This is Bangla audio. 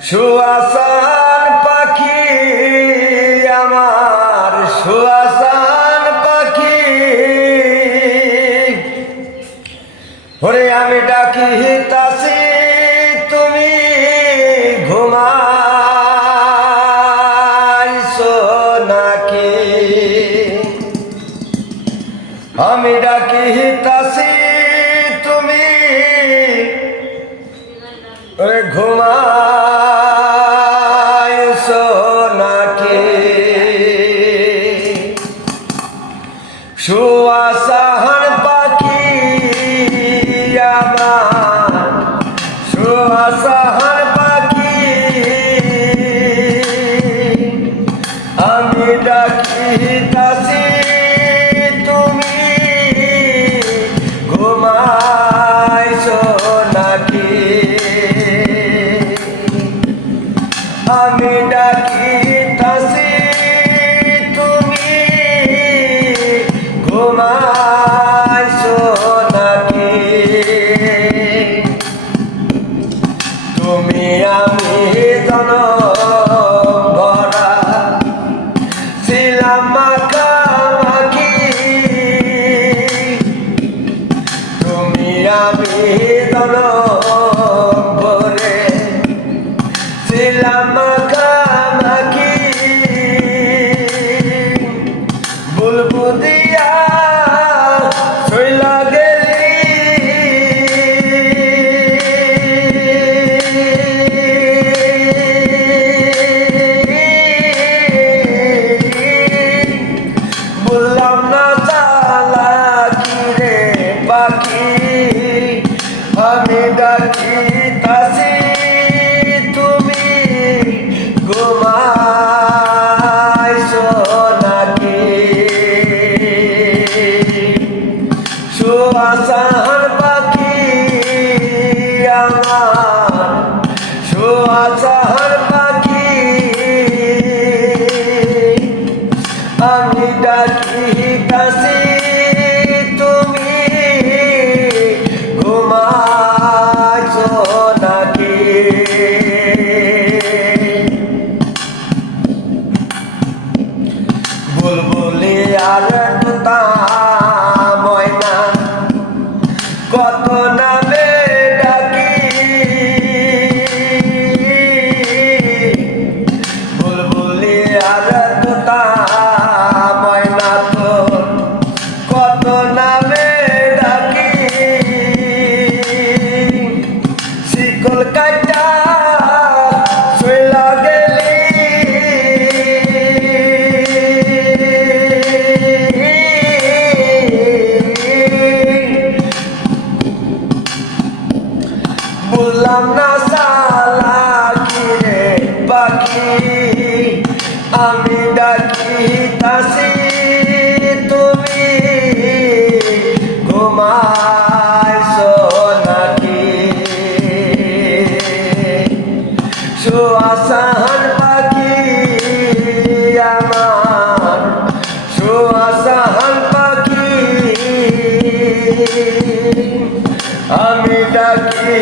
সুয়াসান পাখি আমার সুয়াসান পাখি ওরে আমি ডাকি তাসি তুমি ঘুমাইছো নাকি আমি ডাকি তাসি তুমি ওরে ঘুমাইছো নাকি সুয়াসান পাখি আমার সুয়াসান পাখি আমি ডাকি তাসি তুমি ঘুমাইছো নাকি আমি ডাকি তাসি তুমি ঘুমাইছো নাকি তুমি আমি জনম ভরা ছিলাম মাখামাখি তুমি আমি জনম ভরে ছিলাম মাখামাখি বুলবুদিয়া চইলা গেলি বললাম না চালাকি রে পাখি আমি ডাকি তাসি তুমি ঘুমাইছো নাকি সুয়াসান পাখি আমার সুয়াসান পাখি আমি ডাকি তাসি তুমি ঘুমাইছো নাকি বুলবুলি আর তোতা ময়না কত নামে ডাকি বুলবুলি আর তোতা ময়না তো কত নামে ডাকি শিকল কাটা চইলা গেলি বললাম না চালাকি রে পাখি আমি ডাকি তাসি তুমি ঘুমাইছো নাকি সুয়াসান পাখি আমার সুয়াসান পাখি আমি ডাকি